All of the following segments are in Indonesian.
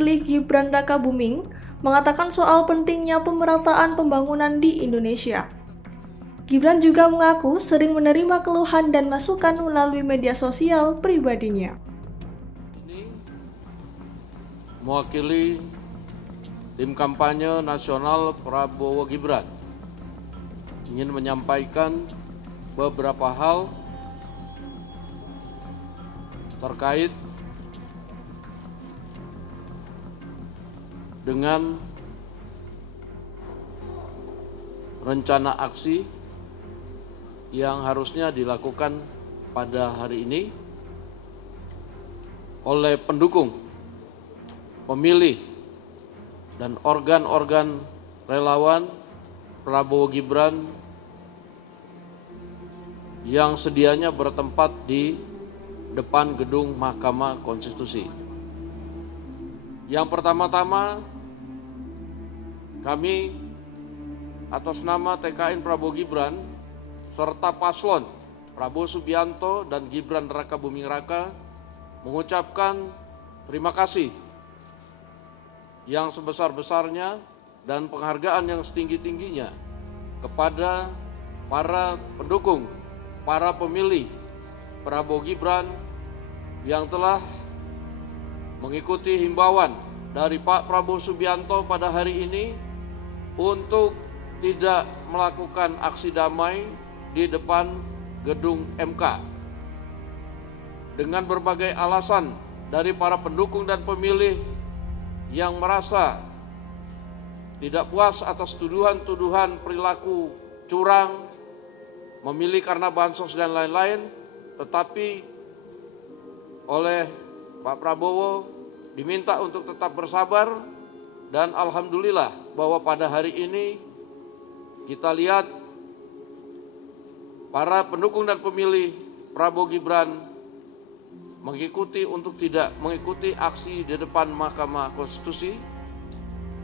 terpilih Gibran Rakabuming mengatakan soal pentingnya pemerataan pembangunan di Indonesia. Gibran juga mengaku sering menerima keluhan dan masukan melalui media sosial pribadinya. Ini mewakili tim kampanye nasional Prabowo Gibran ingin menyampaikan beberapa hal terkait dengan rencana aksi yang harusnya dilakukan pada hari ini oleh pendukung, pemilih, dan organ-organ relawan Prabowo Gibran yang sedianya bertempat di depan gedung Mahkamah Konstitusi. Yang pertama-tama, kami atas nama TKN Prabowo Gibran serta paslon Prabowo Subianto dan Gibran Rakabuming Raka mengucapkan terima kasih yang sebesar-besarnya dan penghargaan yang setinggi-tingginya kepada para pendukung, para pemilih Prabowo Gibran yang telah mengikuti himbauan dari Pak Prabowo Subianto pada hari ini untuk tidak melakukan aksi damai di depan gedung MK. Dengan berbagai alasan dari para pendukung dan pemilih yang merasa tidak puas atas tuduhan-tuduhan perilaku curang, memilih karena bansos dan lain-lain, tetapi oleh Pak Prabowo diminta untuk tetap bersabar, dan alhamdulillah bahwa pada hari ini kita lihat para pendukung dan pemilih Prabowo Gibran mengikuti untuk tidak mengikuti aksi di depan Mahkamah Konstitusi.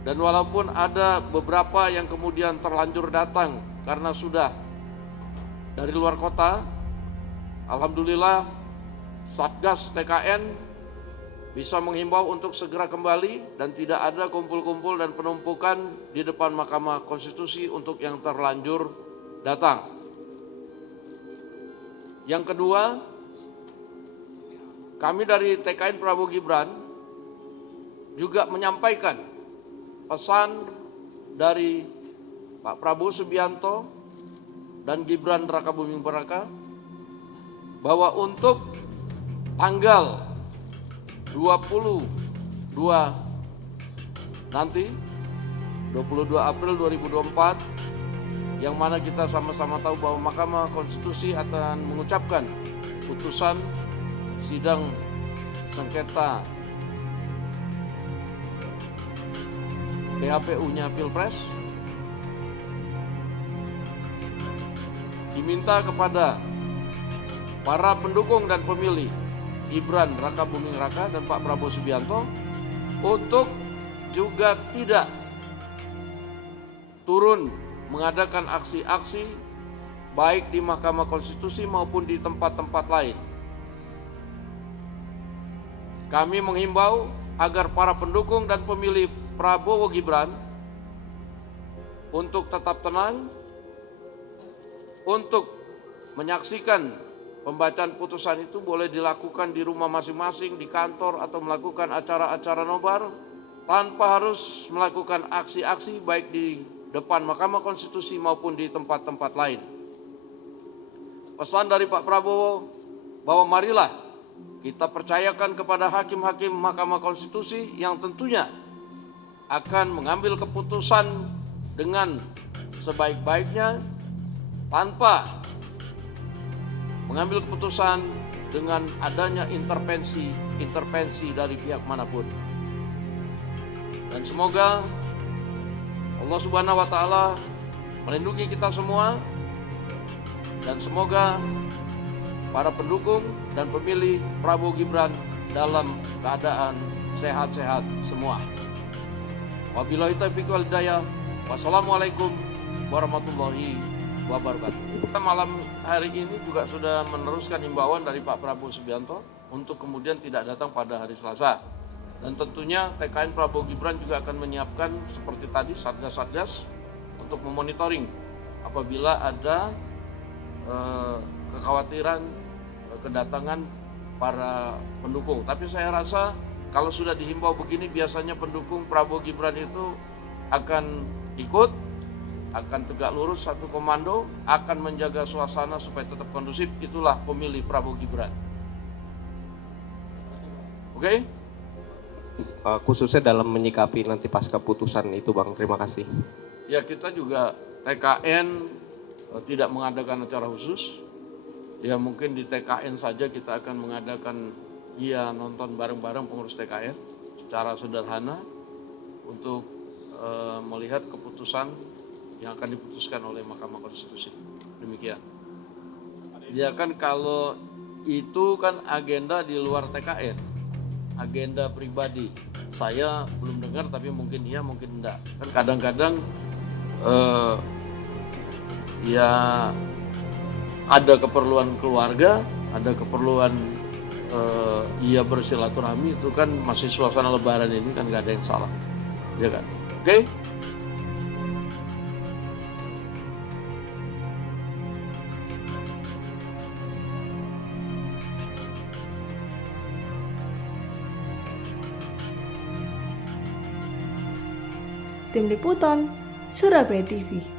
Dan walaupun ada beberapa yang kemudian terlanjur datang karena sudah dari luar kota, alhamdulillah Satgas TKN bisa menghimbau untuk segera kembali dan tidak ada kumpul-kumpul dan penumpukan di depan Mahkamah Konstitusi untuk yang terlanjur datang. Yang kedua, kami dari TKN Prabowo Gibran juga menyampaikan pesan dari Pak Prabowo Subianto dan Gibran Rakabuming Raka bahwa untuk tanggal 22 nanti 22 April 2024, yang mana kita sama-sama tahu bahwa Mahkamah Konstitusi akan mengucapkan putusan sidang sengketa PHPU-nya Pilpres, diminta kepada para pendukung dan pemilih Gibran Rakabuming Raka dan Pak Prabowo Subianto untuk juga tidak turun mengadakan aksi-aksi baik di Mahkamah Konstitusi maupun di tempat-tempat lain. Kami menghimbau agar para pendukung dan pemilih Prabowo Gibran untuk tetap tenang, untuk menyaksikan pembacaan putusan itu boleh dilakukan di rumah masing-masing, di kantor, atau melakukan acara-acara nobar tanpa harus melakukan aksi-aksi baik di depan Mahkamah Konstitusi maupun di tempat-tempat lain. Pesan dari Pak Prabowo bahwa marilah kita percayakan kepada hakim-hakim Mahkamah Konstitusi yang tentunya akan mengambil keputusan dengan sebaik-baiknya tanpa mengambil keputusan dengan adanya intervensi dari pihak manapun. Dan semoga Allah Subhanahu wa Ta'ala melindungi kita semua, dan semoga para pendukung dan pemilih Prabowo Gibran dalam keadaan sehat-sehat semua. Wabillahi taufiq wal hidayah. Wassalamualaikum warahmatullahi wabarakatuh. Malam hari ini juga sudah meneruskan himbauan dari Pak Prabowo Subianto untuk kemudian tidak datang pada hari Selasa. Dan tentunya TKN Prabowo Gibran juga akan menyiapkan seperti tadi satgas-satgas untuk memonitoring apabila ada kekhawatiran kedatangan para pendukung. Tapi saya rasa kalau sudah dihimbau begini, biasanya pendukung Prabowo Gibran itu akan ikut, akan tegak lurus satu komando, akan menjaga suasana supaya tetap kondusif. Itulah pemilih Prabowo Gibran. Oke? Khususnya dalam menyikapi nanti pasca putusan itu, Bang. Terima kasih. Ya, kita juga TKN tidak mengadakan acara khusus. Ya, mungkin di TKN saja kita akan mengadakan nonton bareng-bareng pengurus TKN secara sederhana untuk melihat keputusan yang akan diputuskan oleh Mahkamah Konstitusi. Demikian. Ya kan, kalau itu kan agenda di luar TKN, agenda pribadi. Saya belum dengar, tapi mungkin iya, mungkin enggak. Kan kadang-kadang ya ada keperluan keluarga, ada keperluan bersilaturahmi, itu kan masih suasana lebaran ini kan nggak ada yang salah, ya kan? Oke? Tim Liputan, Surabaya TV.